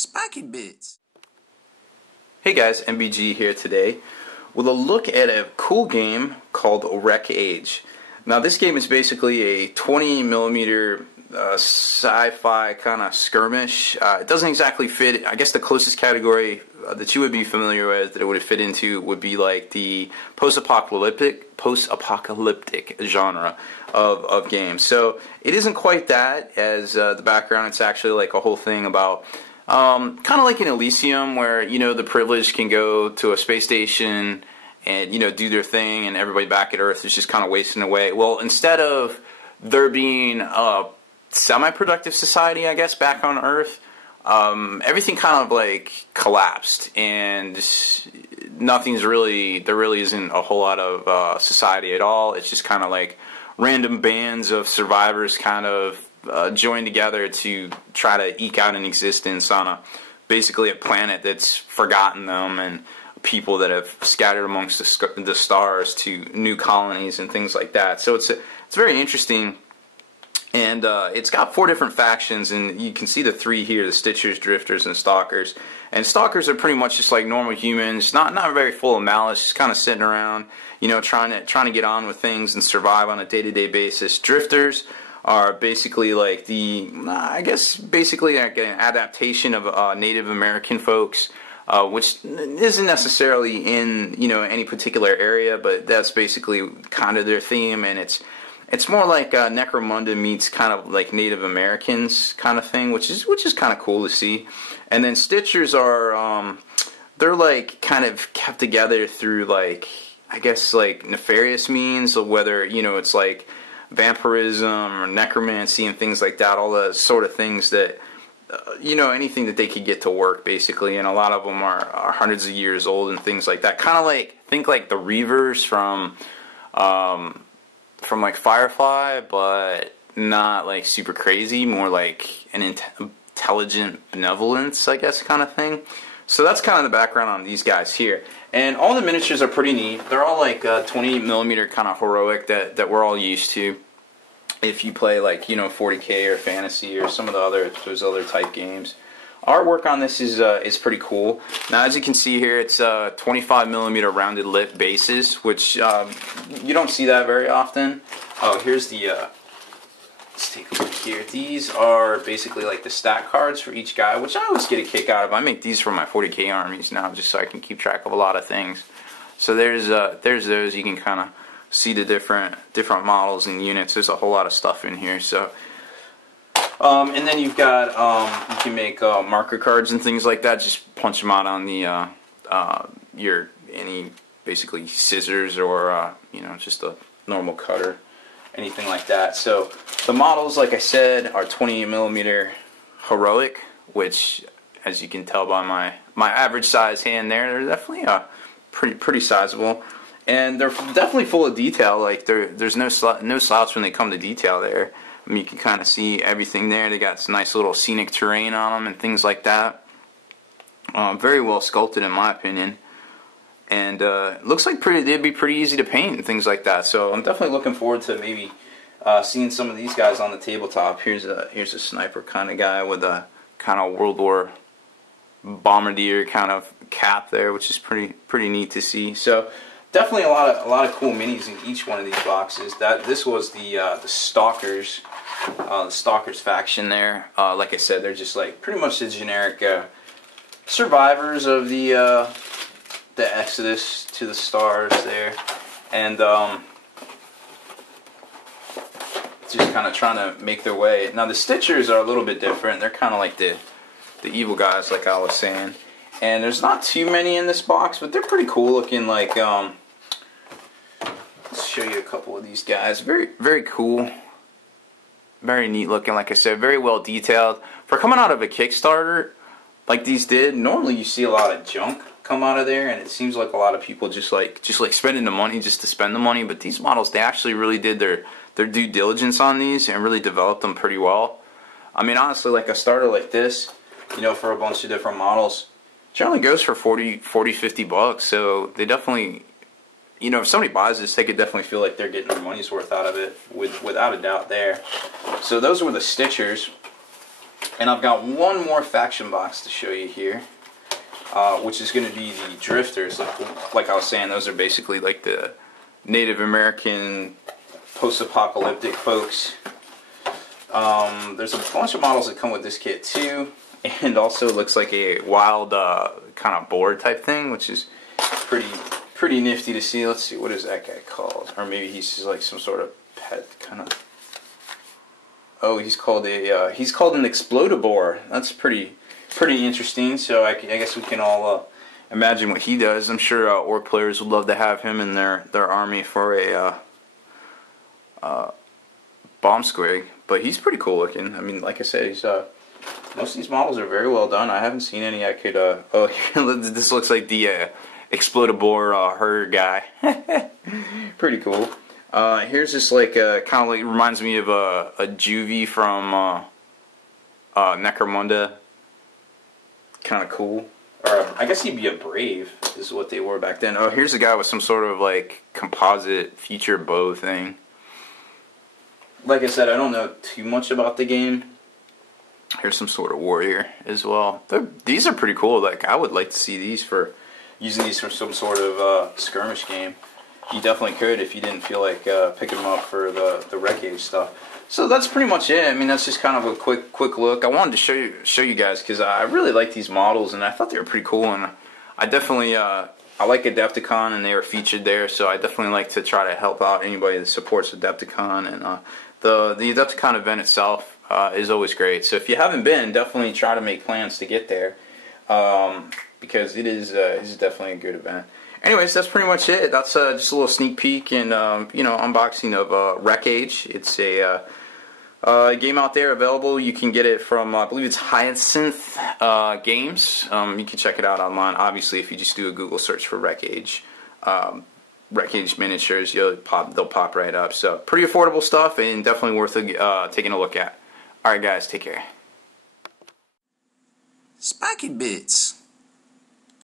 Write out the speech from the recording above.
Spiky Bits. Hey guys, MBG here today with a look at a cool game called Wreck Age. Now this game is basically a 20mm sci-fi kind of skirmish. It doesn't exactly fit, I guess the closest category that you would be familiar with that it would fit into would be like the post-apocalyptic genre of games. So it isn't quite that as the background. It's actually like a whole thing about kind of like in Elysium, where the privileged can go to a space station and do their thing, and everybody back at Earth is just kind of wasting away. Well, instead of there being a semi-productive society, I guess, back on Earth, everything kind of like collapsed, and there really isn't a whole lot of society at all. It's just kind of like random bands of survivors kind of join together to try to eke out an existence on basically a planet that's forgotten them, and people that have scattered amongst the stars to new colonies and things like that. So it's very interesting, and it's got 4 different factions, and you can see the 3 here: the Stitchers, Drifters, and Stalkers. And Stalkers are pretty much just like normal humans, not very full of malice, just kind of sitting around, trying to get on with things and survive on a day-to-day basis. Drifters are basically like basically like an adaptation of Native American folks, which isn't necessarily in any particular area, but that's basically kind of their theme, and it's more like Necromunda meets kind of like Native Americans kind of thing, which is kind of cool to see. And then Stitchers are they're like kind of kept together through like, I guess, like nefarious means, of whether it's like vampirism or necromancy and things like that, all the sort of things that anything that they could get to work basically, and a lot of them are hundreds of years old and things like that. Kind of like, think like the Reavers from like Firefly, but not like super crazy, more like an intelligent benevolence, I guess, kind of thing. So that's kind of the background on these guys here. And all the miniatures are pretty neat. They're all like 20mm kind of heroic that we're all used to if you play like 40K or Fantasy or some of those other type games. Artwork on this is pretty cool. Now, as you can see here, it's 25mm rounded lip bases, which you don't see that very often. Oh, here's the let's take a look here. These are basically like the stat cards for each guy, which I always get a kick out of. I make these for my 40K armies now, just so I can keep track of a lot of things. So there's those. You can kind of see the different models and units. There's a whole lot of stuff in here. So and then you've got you can make marker cards and things like that. Just punch them out on the any basically scissors or just a normal cutter, anything like that. So the models, like I said, are 20mm heroic, which, as you can tell by my average size hand there, they're definitely pretty sizable, and they're definitely full of detail. Like there's no slouch when they come to detail there. I mean, you can kind of see everything there. They got some nice little scenic terrain on them and things like that. Very well sculpted, in my opinion. And looks like they'd be pretty easy to paint and things like that. So I'm definitely looking forward to maybe seeing some of these guys on the tabletop. Here's a sniper kind of guy with a kind of World War bombardier kind of cap there, which is pretty neat to see. So definitely a lot of cool minis in each one of these boxes. This was the Stalkers, the Stalkers faction there. Like I said, they're just like pretty much the generic survivors of the Exodus to the stars there, and just kind of trying to make their way. Now the Stitchers are a little bit different. They're kind of like the evil guys, like I was saying. And there's not too many in this box, but they're pretty cool looking. Like let's show you a couple of these guys. Very cool, very neat looking. Like I said, very well detailed for coming out of a Kickstarter like these did. Normally you see a lot of junk come out of there, and it seems like a lot of people just like spending the money just to spend the money. But these models, they actually really did their due diligence on these and really developed them pretty well. I mean, honestly, like a starter like this, for a bunch of different models, generally goes for 40, 50 bucks. So they definitely, if somebody buys this, they could definitely feel like they're getting their money's worth out of it, without a doubt there. So those were the Stitchers. And I've got one more faction box to show you here, which is going to be the Drifters. Like I was saying, those are basically like the Native American post-apocalyptic folks. There's a bunch of models that come with this kit too, and also it looks like a wild kind of boar type thing, which is pretty nifty to see. Let's see, what is that guy called? Or maybe he's just like some sort of pet kind of. Oh, he's called an Explodabore. That's pretty interesting. So I guess we can all imagine what he does. I'm sure orc players would love to have him in their army for a bomb squig. But he's pretty cool looking. I mean, like I said, he's most of these models are very well done. I haven't seen any I could. Oh, this looks like the Explodabore herd guy. Pretty cool. Here's this like kind of like reminds me of a Juvie from Necromunda. Kind of cool. Or I guess he'd be a Brave is what they were back then. Oh, here's a guy with some sort of like composite future bow thing. Like I said, I don't know too much about the game. Here's some sort of warrior as well. These are pretty cool. Like I would like to see these for using these for some sort of skirmish game. You definitely could if you didn't feel like picking them up for the Wreck Age stuff. So that's pretty much it. I mean, that's just kind of a quick look. I wanted to show you guys because I really like these models and I thought they were pretty cool. And I definitely I like Adepticon and they were featured there. So I definitely like to try to help out anybody that supports Adepticon. And the Adepticon event itself is always great. So if you haven't been, definitely try to make plans to get there because it is definitely a good event. Anyways, that's pretty much it. That's just a little sneak peek and unboxing of Wreck Age. It's a game out there available. You can get it from I believe it's Hyacinth Games. You can check it out online. Obviously, if you just do a Google search for Wreck Age miniatures, they'll pop right up. So pretty affordable stuff and definitely worth taking a look at. All right, guys, take care. Spiky Bits.